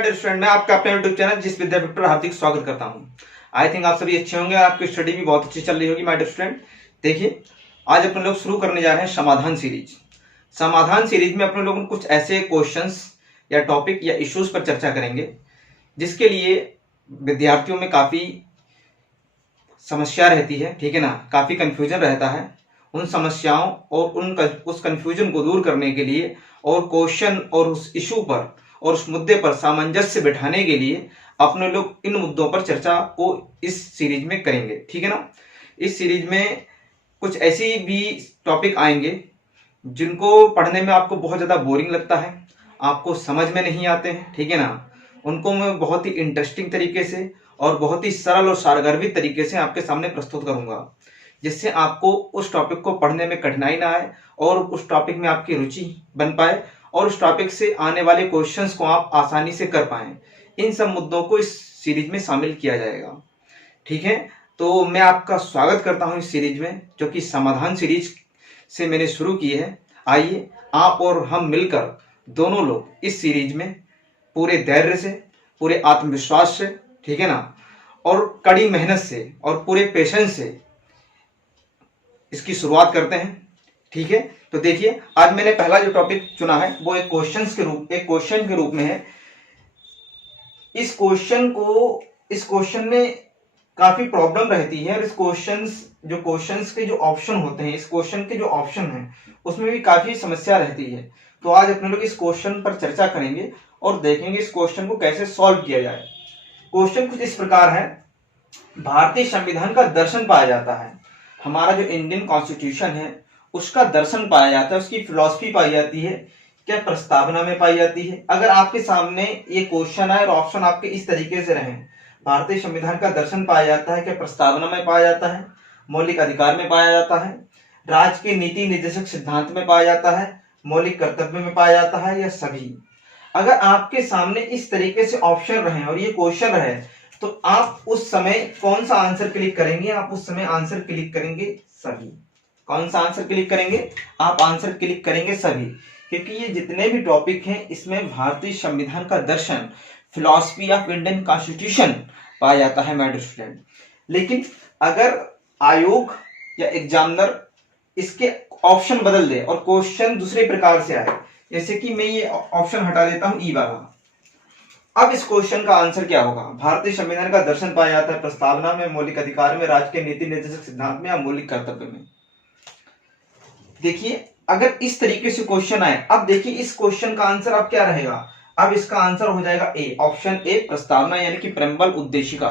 My dear student, मैं आपका अपने यूट्यूब चैनल जिस विद्यापीठ पर हार्दिक स्वागत करता हूं। आई थिंक आप सभी अच्छे होंगे, आपकी स्टडी भी बहुत अच्छी चल रही होगी माय डियर स्टूडेंट। देखिए, आज अपन लोग शुरू करने जा रहे हैं समाधान सीरीज। समाधान सीरीज में अपन लोग कुछ ऐसे क्वेश्चंस या टॉपिक या इश्यूज पर चर्चा करेंगे जिसके लिए विद्यार्थियों में काफी समस्या रहती है, ठीक है ना, काफी कंफ्यूजन रहता है। उन समस्याओं और उस कंफ्यूजन को दूर करने के लिए और क्वेश्चन और उस इशू पर और उस मुद्दे पर सामंजस्य बिठाने के लिए अपने लोग इन मुद्दों पर चर्चा को इस सीरीज में करेंगे, ठीक है ना। इस सीरीज में कुछ ऐसी भी टॉपिक आएंगे जिनको पढ़ने में आपको बहुत ज्यादा बोरिंग लगता है, आपको समझ में नहीं आते हैं, ठीक है ना। उनको मैं बहुत ही इंटरेस्टिंग तरीके से और बहुत ही सरल और सारगर्भित तरीके से आपके सामने प्रस्तुत करूंगा, जिससे आपको उस टॉपिक को पढ़ने में कठिनाई ना आए और उस टॉपिक में आपकी रुचि बन पाए और उस टॉपिक से आने वाले क्वेश्चंस को आप आसानी से कर पाएं। इन सब मुद्दों को इस सीरीज में शामिल किया जाएगा, ठीक है। तो मैं आपका स्वागत करता हूं इस सीरीज में, जो कि समाधान सीरीज से मैंने शुरू की है। आइए आप और हम मिलकर दोनों लोग इस सीरीज में पूरे धैर्य से, पूरे आत्मविश्वास से, ठीक है ना, और कड़ी मेहनत से और पूरे पेशेंस से इसकी शुरुआत करते हैं, ठीक है। तो देखिए, आज मैंने पहला जो टॉपिक चुना है वो एक क्वेश्चन के रूप में है। इस क्वेश्चन में काफी प्रॉब्लम रहती है और क्वेश्चंस के जो ऑप्शन होते हैं, इस क्वेश्चन के जो ऑप्शन हैं उसमें भी काफी समस्या रहती है। तो आज अपने लोग इस क्वेश्चन पर चर्चा करेंगे और देखेंगे इस क्वेश्चन को कैसे सॉल्व किया जाए। क्वेश्चन कुछ इस प्रकार है। भारतीय संविधान का दर्शन पाया जाता है, हमारा जो इंडियन कॉन्स्टिट्यूशन है उसका दर्शन पाया जाता है, उसकी फिलॉसफी पाई जाती है क्या प्रस्तावना में पाई जाती है। अगर आपके सामने ये क्वेश्चन आए और ऑप्शन आपके इस तरीके से रहे, भारतीय संविधान का दर्शन पाया जाता है क्या प्रस्तावना में पाया जाता है, मौलिक अधिकार में पाया जाता है, राज्य के नीति निर्देशक सिद्धांत में पाया जाता है, मौलिक कर्तव्य में पाया जाता है, या सभी। अगर आपके सामने इस तरीके से ऑप्शन रहे और ये क्वेश्चन रहे तो आप उस समय कौन सा आंसर क्लिक करेंगे? आप उस समय आंसर क्लिक करेंगे सभी। कौन सा आंसर क्लिक करेंगे? आप आंसर क्लिक करेंगे सभी, क्योंकि ये जितने भी टॉपिक हैं इसमें भारतीय संविधान का दर्शन, फिलॉसफी ऑफ इंडियन कॉन्स्टिट्यूशन पाया जाता है माय डियर स्टूडेंट। लेकिन अगर आयोग या एग्जामिनर इसके ऑप्शन बदल दे और क्वेश्चन दूसरे प्रकार से आए, जैसे कि मैं ये ऑप्शन हटा देता हूं ई वाला, अब इस क्वेश्चन का आंसर क्या होगा? भारतीय संविधान का दर्शन पाया जाता है प्रस्तावना में, मौलिक अधिकार में, राज्य के नीति निर्देशक सिद्धांत में, या मौलिक कर्तव्य में। देखिए, अगर इस तरीके से क्वेश्चन आए, अब देखिए इस क्वेश्चन का आंसर अब क्या रहेगा? अब इसका आंसर हो जाएगा ए, ऑप्शन ए, प्रस्तावना यानी कि प्रेम्बल उद्देशिका।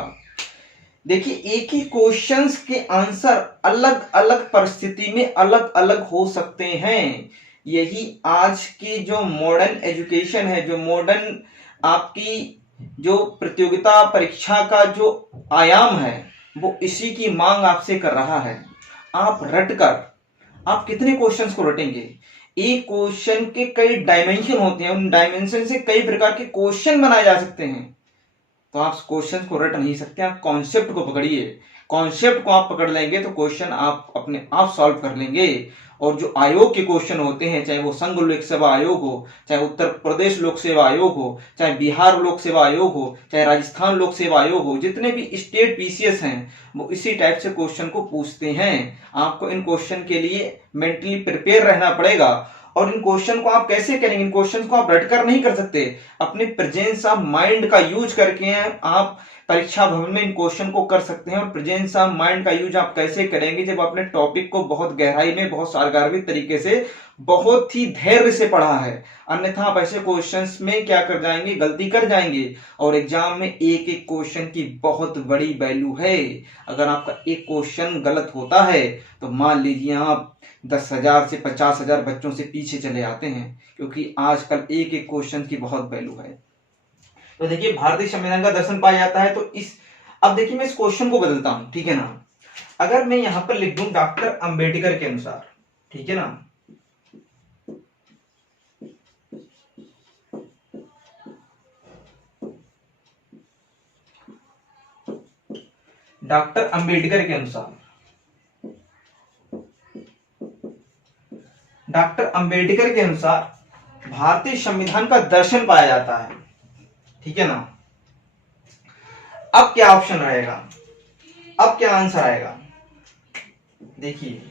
देखिए, एक ही क्वेश्चंस के आंसर अलग अलग परिस्थिति में अलग अलग हो सकते हैं। यही आज की जो मॉडर्न एजुकेशन है, जो मॉडर्न आपकी जो प्रतियोगिता परीक्षा का जो आयाम है, वो इसी की मांग आपसे कर रहा है। आप रटकर आप कितने क्वेश्चंस को रटेंगे? एक क्वेश्चन के कई डायमेंशन होते हैं, उन डायमेंशन से कई प्रकार के क्वेश्चन बनाए जा सकते हैं। तो आप क्वेश्चन को रट नहीं सकते, आप कॉन्सेप्ट को पकड़िए। कॉन्सेप्ट को आप पकड़ लेंगे तो क्वेश्चन आप अपने आप सॉल्व कर लेंगे। और जो आयोग के क्वेश्चन होते हैं, चाहे वो संघ लोक सेवा आयोग हो, चाहे उत्तर प्रदेश लोक सेवा आयोग हो, चाहे बिहार लोक सेवा आयोग हो, चाहे राजस्थान लोक सेवा आयोग हो, जितने भी स्टेट पीसीएस हैं वो इसी टाइप से क्वेश्चन को पूछते हैं। आपको इन क्वेश्चन के लिए मेंटली प्रिपेयर रहना पड़ेगा। और इन क्वेश्चन को आप कैसे करेंगे? इन क्वेश्चन को आप रटकर नहीं कर सकते, अपने प्रेजेंस ऑफ माइंड का यूज करके आप परीक्षा भवन में इन क्वेश्चन को कर सकते हैं। और प्रेजेंस ऑफ माइंड का यूज आप कैसे करेंगे? जब आपने टॉपिक को बहुत गहराई में, बहुत सारगर्भित तरीके से, बहुत ही धैर्य से पढ़ा है। अन्यथा आप ऐसे क्वेश्चंस में क्या कर जाएंगे? गलती कर जाएंगे। और एग्जाम में एक एक क्वेश्चन की बहुत बड़ी वैल्यू है। अगर आपका एक क्वेश्चन गलत होता है तो मान लीजिए आप 10,000 से 50,000 बच्चों से पीछे चले आते हैं, क्योंकि आजकल एक एक क्वेश्चन की बहुत वैल्यू है। तो देखिए, भारतीय संविधान का दर्शन पाया जाता है, तो अब देखिए मैं इस क्वेश्चन को बदलता हूं, ठीक है ना। अगर मैं यहां पर लिख दूं डॉक्टर अंबेडकर के अनुसार, ठीक है ना, डॉक्टर अंबेडकर के अनुसार, डॉक्टर अंबेडकर के अनुसार भारतीय संविधान का दर्शन पाया जाता है। ठीक है ना। अब क्या ऑप्शन रहेगा, अब क्या आंसर आएगा? देखिए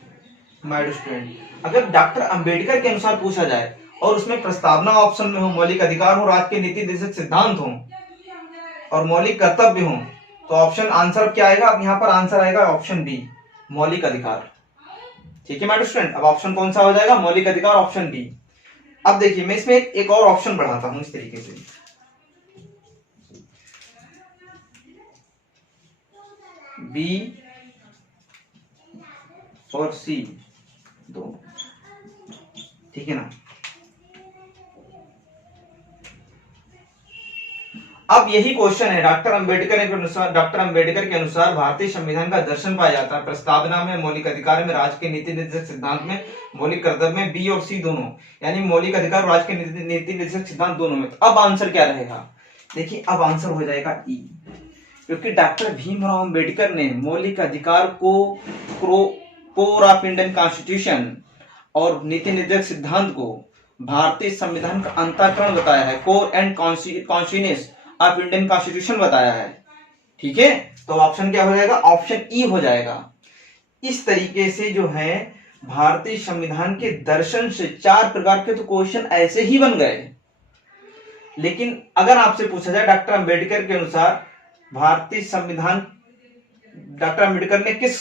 माय डियर स्टूडेंट, अगर डॉक्टर अंबेडकर के अनुसार पूछा जाए और उसमें प्रस्तावना ऑप्शन में हो, मौलिक अधिकार हो, राज्य के नीति निर्देशक सिद्धांत हो और मौलिक कर्तव्य हो, तो ऑप्शन आंसर क्या आएगा? अब यहाँ पर आंसर आएगा ऑप्शन बी, मौलिक अधिकार। ठीक है माय डियर स्टूडेंट, अब ऑप्शन कौन सा हो जाएगा? मौलिक अधिकार, ऑप्शन बी। अब देखिए मैं इसमें एक और ऑप्शन बढ़ाता हूं इस तरीके से, बी और सी दो, ठीक है ना। अब यही क्वेश्चन है, डॉक्टर अंबेडकर के अनुसार भारतीय संविधान का दर्शन पाया जाता है प्रस्तावना में, मौलिक अधिकार में, राज्य के नीति निर्देशक सिद्धांत में, मौलिक कर्तव्य में, बी और सी दोनों, यानी मौलिक अधिकार और राज्य के नीति निर्देशक सिद्धांत दोनों में। तो अब आंसर क्या रहेगा? देखिए अब आंसर हो जाएगा ई, क्योंकि डॉक्टर भीमराव अंबेडकर ने मौलिक अधिकार को कोर ऑफ इंडियन कॉन्स्टिट्यूशन और नीति निर्देशक सिद्धांत को भारतीय संविधान का अंतःकरण बताया है, core and constitutions of Indian constitution बताया है। ठीक है, तो ऑप्शन क्या हो जाएगा? ऑप्शन ई हो जाएगा। इस तरीके से जो है भारतीय संविधान के दर्शन से 4 प्रकार के तो क्वेश्चन ऐसे ही बन गए। लेकिन अगर आपसे पूछा जाए डॉक्टर अंबेडकर के अनुसार भारतीय संविधान, डॉक्टर अंबेडकर ने किस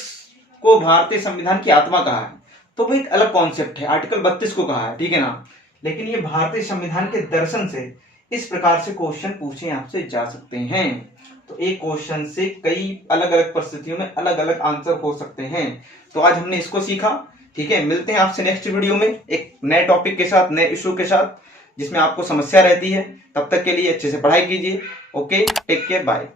को भारतीय संविधान की आत्मा कहा है, तो वो एक अलग कॉन्सेप्ट है, आर्टिकल 32 को कहा है, ठीक है ना। लेकिन ये भारतीय संविधान के दर्शन से इस प्रकार से क्वेश्चन पूछे आपसे जा सकते हैं। तो एक क्वेश्चन से कई अलग अलग परिस्थितियों में अलग अलग आंसर हो सकते हैं। तो आज हमने इसको सीखा। ठीक है, मिलते हैं आपसे नेक्स्ट वीडियो में एक नए टॉपिक के साथ, नए इशू के साथ, जिसमें आपको समस्या रहती है। तब तक के लिए अच्छे से पढ़ाई कीजिए। Okay, take care, bye.